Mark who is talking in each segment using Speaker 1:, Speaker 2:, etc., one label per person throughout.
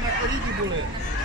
Speaker 1: કરી દીધું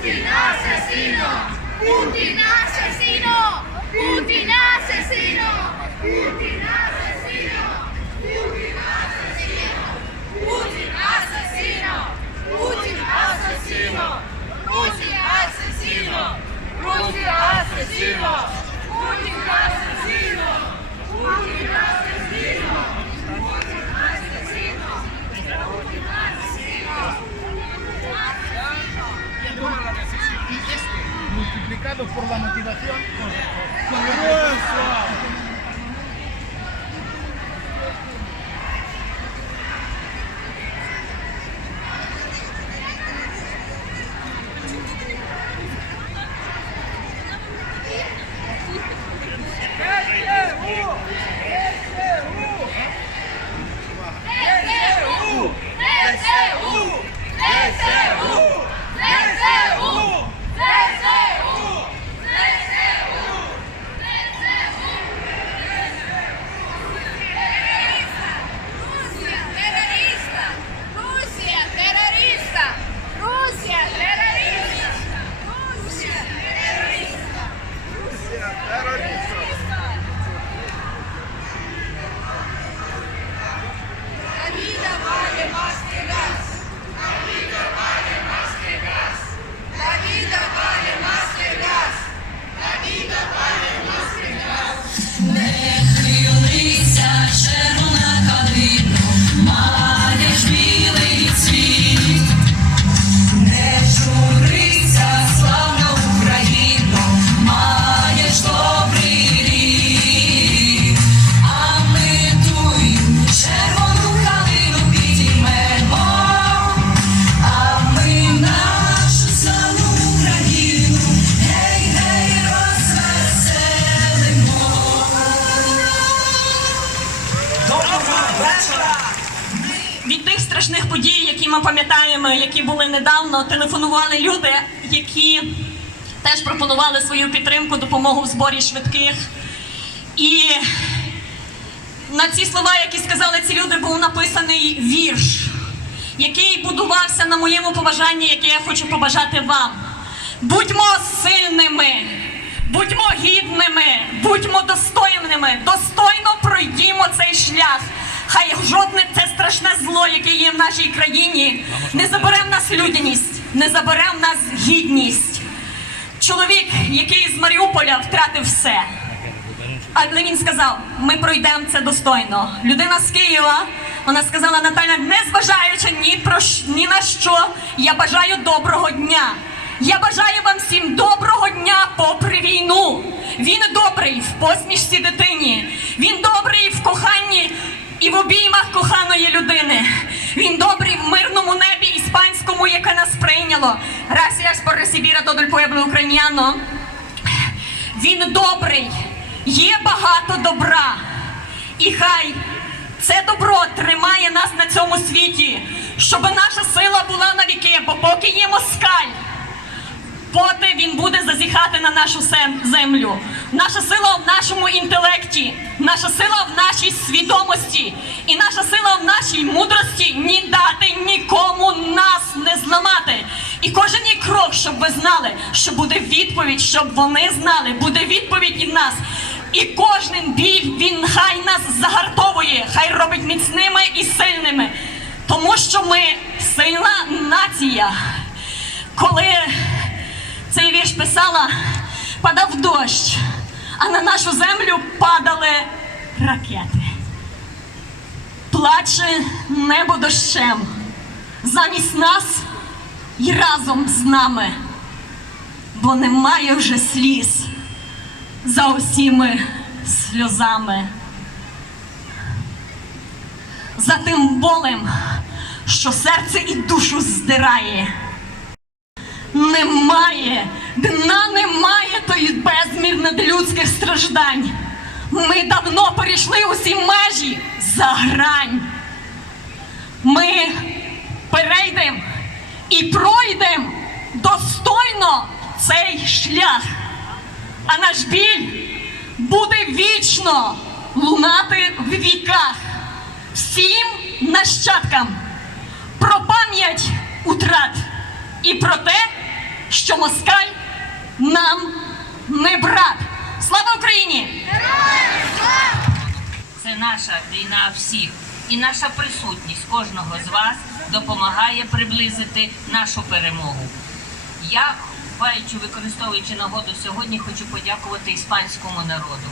Speaker 2: Putin asesino, Putin asesino, Putin asesino, Putin asesino, Putin asesino, Putin asesino, Putin asesino, Putin asesino, Putin asesino, Putin asesino, Putin asesino,
Speaker 3: multiplicados por la motivación.
Speaker 4: Por, por, por пам'ятаємо, які були недавно, телефонували люди, які теж пропонували свою підтримку, допомогу в зборі швидких. І на ці слова, які сказали ці люди, був написаний вірш, який будувався на моєму побажанні, яке я хочу побажати вам. Будьмо сильними, будьмо гідними, будьмо достойними, достойно пройдімо цей шлях. Хай жодне це страшне зло, яке є в нашій країні, не забере в нас людяність, не забере в нас гідність. Чоловік, який з Маріуполя втратив все. Але він сказав: ми пройдемо це достойно. Людина з Києва, вона сказала Наталя, не зважаючи ні про ні на що, я бажаю доброго дня. Я бажаю вам всім доброго дня попри війну. Він добрий в посмішці дитині. Він добрий в коханні і в обіймах коханої людини. Він добрий в мирному небі іспанському, яке нас прийняло. Gracias por recibir a todo el pueblo ucraniano. Він добрий, є багато добра. І хай це добро тримає нас на цьому світі, щоб наша сила була на віки, бо поки є москаль, поти він буде зазіхати на нашу землю. Наша сила в нашому інтелекті, наша сила в нашій свідомості і наша сила в нашій мудрості ні дати нікому нас не зламати. І кожен її крок, щоб ви знали, що буде відповідь, щоб вони знали, буде відповідь від нас. І кожен біль він хай нас загартовує, хай робить міцними і сильними. Тому що ми сильна нація. Коли цей вірш писала, падав дощ, а на нашу землю падали ракети. Плаче небо дощем замість нас і разом з нами, бо немає вже сліз за усіми сльозами. За тим болем, що серце і душу здирає. Немає, дна немає тої безмір надлюдських страждань. Ми давно перейшли усі межі за грань. Ми перейдемо і пройдемо достойно цей шлях, а наш біль буде вічно лунати в віках всім нащадкам про пам'ять утрат і про те, що москаль нам не брат. Слава Україні!
Speaker 5: Це наша війна всіх. І наша присутність кожного з вас допомагає приблизити нашу перемогу. Я, маючи використовуючи нагоду сьогодні, хочу подякувати іспанському народу,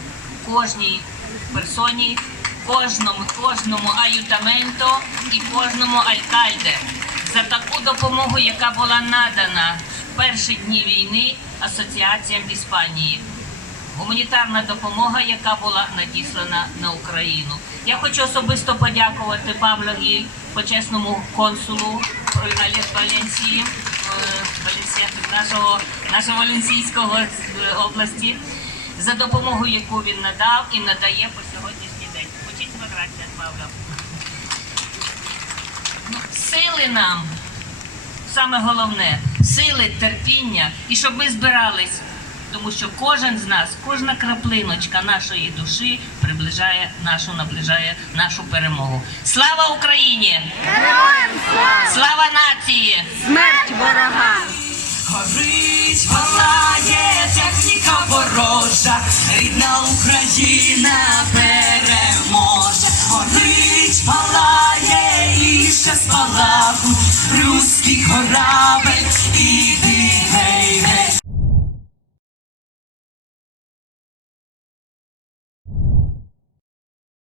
Speaker 5: кожній персоні, кожному, кожному аютаменто і кожному алькальде за таку допомогу, яка була надана перші дні війни асоціаціям Іспанії гуманітарна допомога, яка була надіслана на Україну. Я хочу особисто подякувати Павлу Гіль, почесному консулу Вале- Валенсії, е, нашого, нашого Валенсійського е, області, за допомогу, яку він надав і надає по сьогоднішній день. Muchísimas gracias, Павло. Ну, Сили нам саме головне сили, терпіння і щоб ми збирались. Тому що кожен з нас, кожна краплиночка нашої душі приближає нашу, наближає нашу перемогу. Слава Україні!
Speaker 1: Героям слава!
Speaker 5: Слава нації!
Speaker 1: Смерть ворогам!
Speaker 6: Горить, палає техніка ворожа, рідна Україна